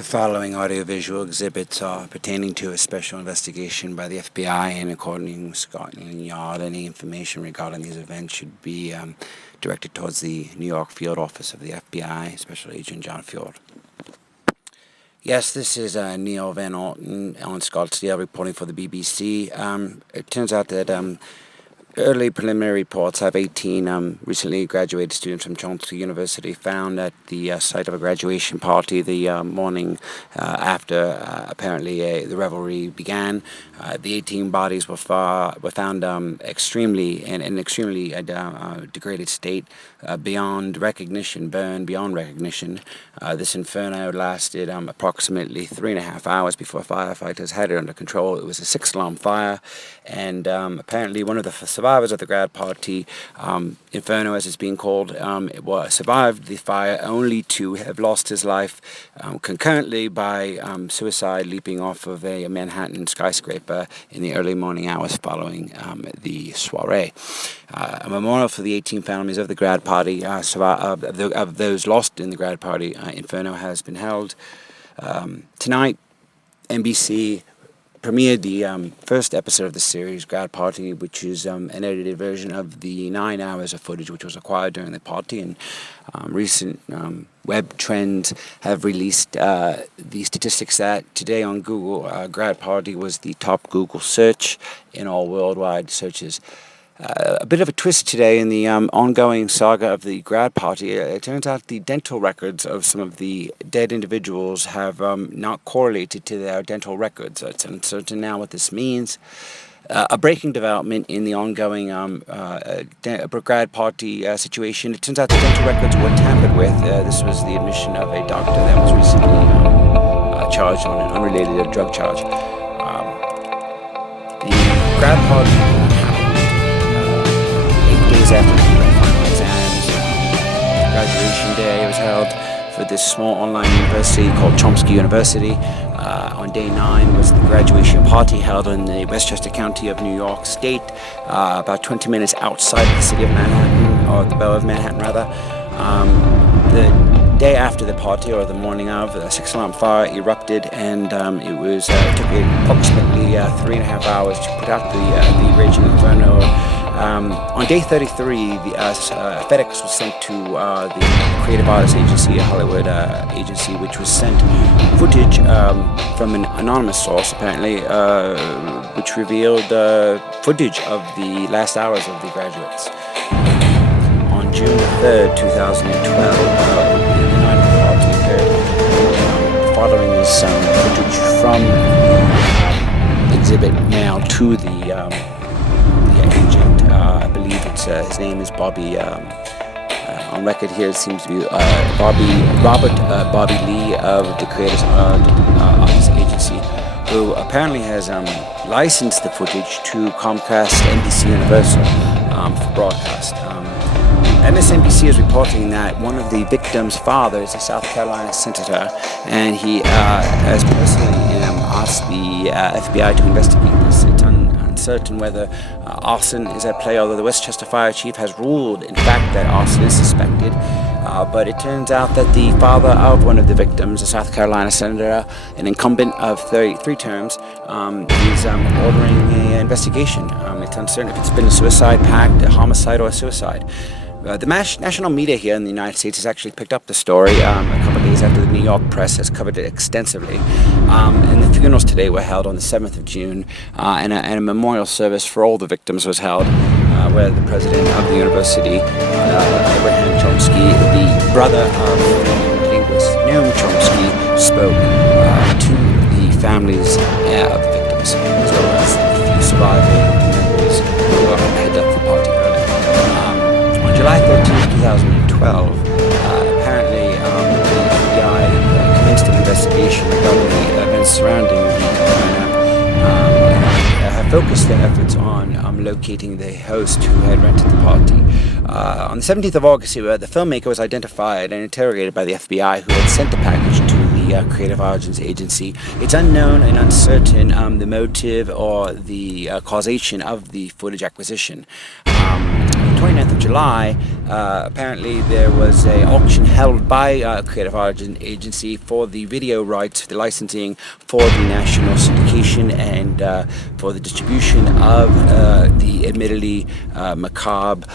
The following audiovisual exhibits are pertaining to a special investigation by the FBI, and according to Scotland Yard, any information regarding these events should be directed towards the New York field office of the FBI, Special Agent John Field. Yes, this is Neil Van Alten on Scottsdale reporting for the BBC. It turns out that early preliminary reports have 18 recently graduated students from Chomsky University found at the site of a graduation party the morning after apparently the revelry began. The 18 bodies were found extremely in an extremely degraded state, beyond recognition, burned beyond recognition. This inferno lasted approximately 3.5 hours before firefighters had it under control. It was a 6-alarm fire, and apparently one of the survivors of the grad party, Inferno as it's being called, survived the fire only to have lost his life concurrently by suicide, leaping off of a Manhattan skyscraper in the early morning hours following the soiree. A memorial for the 18 families of the grad party, of those lost in the grad party, Inferno, has been held. Tonight, NBC premiered the first episode of the series, Grad Party, which is an edited version of the 9 hours of footage which was acquired during the party. And recent web trends have released the statistics that today on Google, Grad Party was the top Google search in all worldwide searches. A bit of a twist today in the ongoing saga of the grad party. It turns out the dental records of some of the dead individuals have not correlated to their dental records. It's uncertain now what this means. A breaking development in the ongoing grad party situation. It turns out the dental records were tampered with. This was the admission of a doctor that was recently charged on an unrelated drug charge. The grad party after the final exams, graduation day was held for this small online university called Chomsky University. On day 9 was the graduation party held in the Westchester County of New York State, about 20 minutes outside of the city of Manhattan, or the borough of Manhattan rather. The day after the party, or the morning of, a 6-alarm fire erupted, and it took approximately 3.5 hours to put out the raging inferno. On day 33, the FedEx was sent to the Creative Artists Agency, a Hollywood agency, which was sent footage from an anonymous source, apparently, which revealed footage of the last hours of the graduates. On June 3rd, 2012, the night of the party occurred. Following is some footage from the exhibit mailed to the agent. I believe his name is Bobby. On record here, it seems to be Bobby Lee of the Creative Artists Agency, who apparently has licensed the footage to Comcast, NBC Universal for broadcast. MSNBC is reporting that one of the victims' father is a South Carolina senator, and he has personally asked the FBI to investigate this. It's uncertain whether arson is at play, although the Westchester Fire Chief has ruled, in fact, that arson is suspected. But it turns out that the father of one of the victims, a South Carolina senator, an incumbent of 33 terms, is ordering an investigation. It's uncertain if it's been a suicide pact, a homicide, or a suicide. The national media here in the United States has actually picked up the story a couple of days after the New York press has covered it extensively. And the funerals today were held on the 7th of June, and a memorial service for all the victims was held, where the president of the university, Abraham Chomsky, the brother of the linguist Noam Chomsky, spoke to the families of the victims, as well as the few surviving members who had left the party early. On July 13, 2012, apparently the FBI commenced an investigation regarding the events surrounding the have focused their efforts on locating the host who had rented the party. On the 17th of August, the filmmaker was identified and interrogated by the FBI, who had sent the package to the Creative Artists Agency. It's unknown and uncertain the motive or the causation of the footage acquisition. 29th of July, apparently there was an auction held by Creative Arts Agency for the video rights, the licensing for the national syndication and for the distribution of the admittedly macabre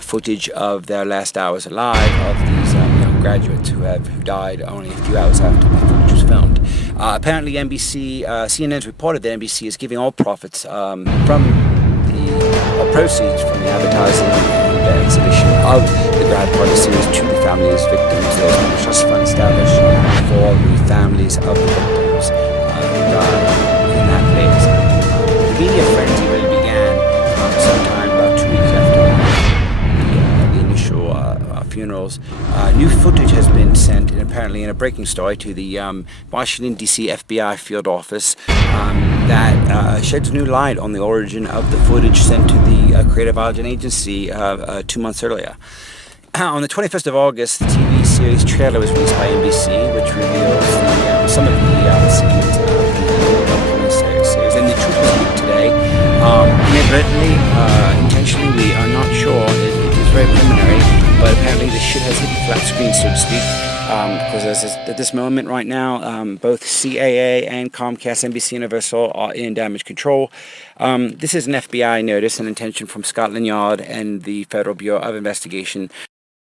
footage of their last hours alive of these young graduates who died only a few hours after the footage was filmed. Apparently CNN's reported that NBC is giving all profits from proceeds from the advertising and exhibition of the grad party series to the families victims. There's been a trust fund established for the families of the victims who died in that place. The media frenzy really began sometime about 2 weeks after the initial funerals. New footage has been sent, and apparently in a breaking story, to the Washington, D.C. FBI field office that sheds new light on the origin of the footage sent to the Creative Arts Agency 2 months earlier. On the 21st of August, the TV series trailer was released by NBC, which reveals some of the scenes of the upcoming series. And the truth was leaked today. Inadvertently, intentionally, we are not sure. It is very preliminary, but apparently the shit has hit the flat screen, so to speak. Because at this moment right now, both CAA and Comcast, NBC Universal are in damage control. This is an FBI notice, an intention from Scotland Yard and the Federal Bureau of Investigation